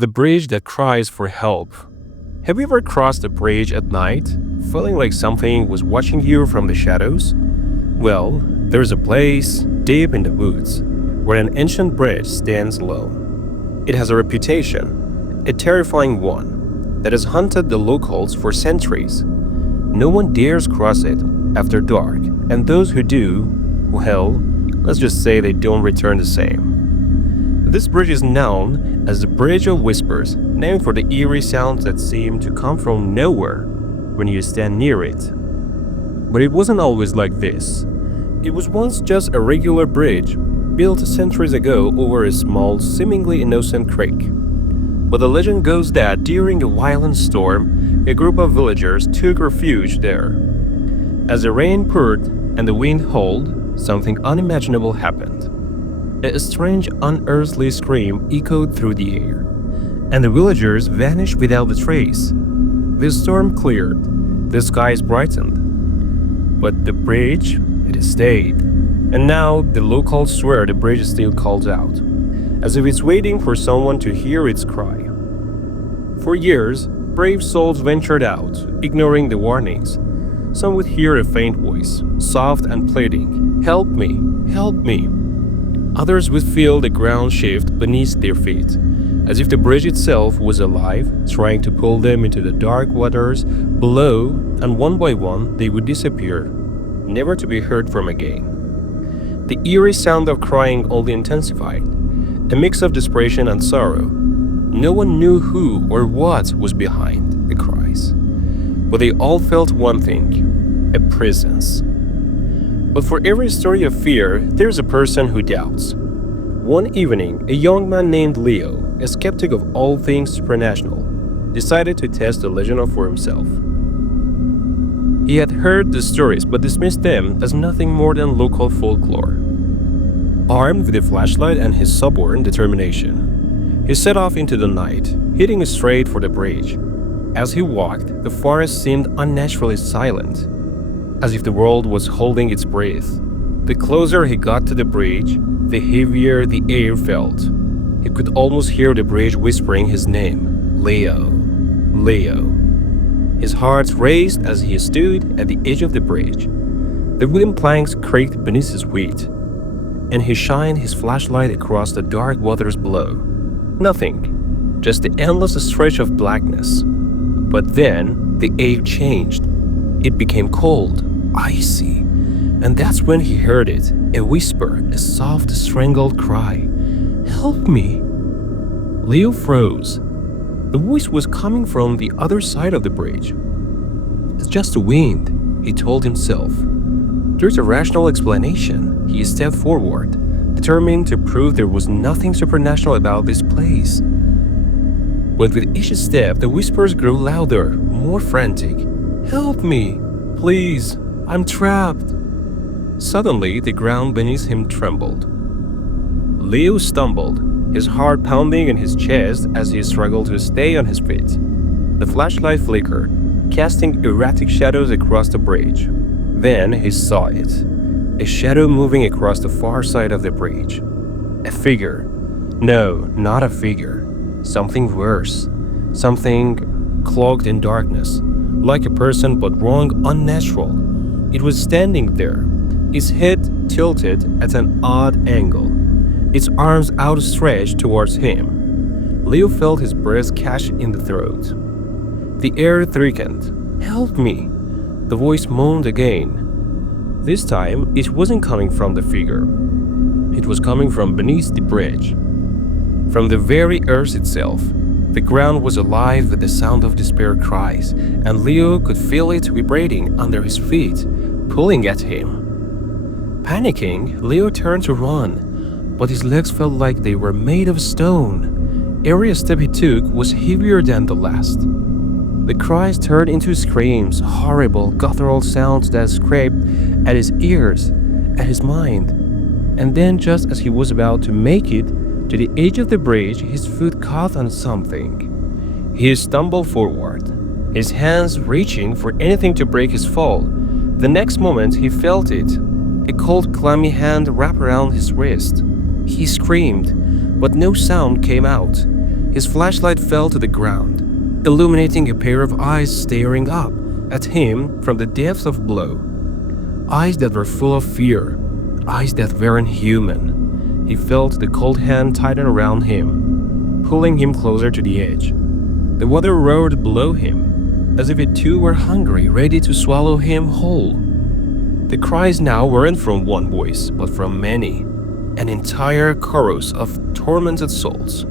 The bridge that cries for help. Have you ever crossed a bridge at night, feeling like something was watching you from the shadows? Well, there's a place deep in the woods where an ancient bridge stands alone. It has a reputation, a terrifying one, that has haunted the locals for centuries. No one dares cross it after dark, and those who do, well, let's just say they don't return the same. This bridge is known as the Bridge of Whispers, named for the eerie sounds that seem to come from nowhere when you stand near it. But it wasn't always like this. It was once just a regular bridge, built centuries ago over a small, seemingly innocent creek. But the legend goes that during a violent storm, a group of villagers took refuge there. As the rain poured and the wind howled, something unimaginable happened. A strange, unearthly scream echoed through the air, and the villagers vanished without a trace. The storm cleared, the skies brightened, but the bridge, it stayed. And now the locals swear the bridge still calls out, as if it's waiting for someone to hear its cry. For years, brave souls ventured out, ignoring the warnings. Some would hear a faint voice, soft and pleading, "Help me, help me." Others would feel the ground shift beneath their feet, as if the bridge itself was alive, trying to pull them into the dark waters below, and one by one they would disappear, never to be heard from again. The eerie sound of crying only intensified, a mix of desperation and sorrow. No one knew who or what was behind the cries, but they all felt one thing: a presence. But for every story of fear, there's a person who doubts. One evening, a young man named Leo, a skeptic of all things supernatural, decided to test the legend for himself. He had heard the stories but dismissed them as nothing more than local folklore. Armed with a flashlight and his stubborn determination, he set off into the night, heading straight for the bridge. As he walked, the forest seemed unnaturally silent, as if the world was holding its breath. The closer he got to the bridge, the heavier the air felt. He could almost hear the bridge whispering his name, Leo, Leo. His heart raced as he stood at the edge of the bridge. The wooden planks creaked beneath his weight, and he shined his flashlight across the dark waters below. Nothing, just the endless stretch of blackness. But then the air changed. It became cold, icy, and that's when he heard it, a whisper, a soft, strangled cry. "Help me!" Leo froze. The voice was coming from the other side of the bridge. "It's just the wind," he told himself. There's a rational explanation. He stepped forward, determined to prove there was nothing supernatural about this place. But with each step, the whispers grew louder, more frantic. "Help me! Please! I'm trapped!" Suddenly, the ground beneath him trembled. Leo stumbled, his heart pounding in his chest as he struggled to stay on his feet. The flashlight flickered, casting erratic shadows across the bridge. Then he saw it, a shadow moving across the far side of the bridge. A figure. No, not a figure. Something worse. Something cloaked in darkness, like a person but wrong, unnatural. It was standing there, its head tilted at an odd angle, its arms outstretched towards him. Leo felt his breath catch in the throat. The air thickened. "Help me!" The voice moaned again. This time, it wasn't coming from the figure. It was coming from beneath the bridge. From the very earth itself. The ground was alive with the sound of despair cries, and Leo could feel it vibrating under his feet, pulling at him. Panicking, Leo turned to run, but his legs felt like they were made of stone. Every step he took was heavier than the last. The cries turned into screams, horrible, guttural sounds that scraped at his ears, at his mind. And then, just as he was about to make it to the edge of the bridge, his foot caught on something. He stumbled forward, his hands reaching for anything to break his fall. The next moment, he felt it, a cold, clammy hand wrap around his wrist. He screamed, but no sound came out. His flashlight fell to the ground, illuminating a pair of eyes staring up at him from the depths of below. Eyes that were full of fear, eyes that weren't human. He felt the cold hand tighten around him, pulling him closer to the edge. The water roared below him, as if it too were hungry, ready to swallow him whole. The cries now weren't from one voice, but from many, an entire chorus of tormented souls.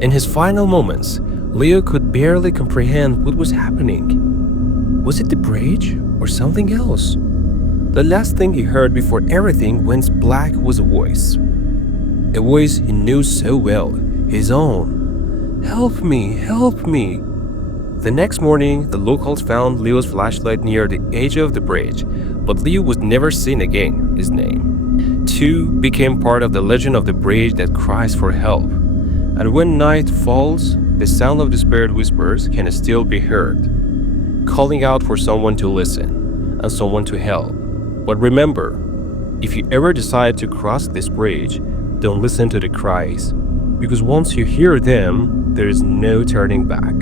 In his final moments, Leo could barely comprehend what was happening. Was it the bridge or something else? The last thing he heard before everything went black was a voice he knew so well, his own. "Help me, help me." The next morning, the locals found Leo's flashlight near the edge of the bridge, but Leo was never seen again. His name, too, became part of the legend of the bridge that cries for help. And when night falls, the sound of despaired whispers can still be heard, calling out for someone to listen and someone to help. But remember, if you ever decide to cross this bridge, don't listen to the cries, because once you hear them, there is no turning back.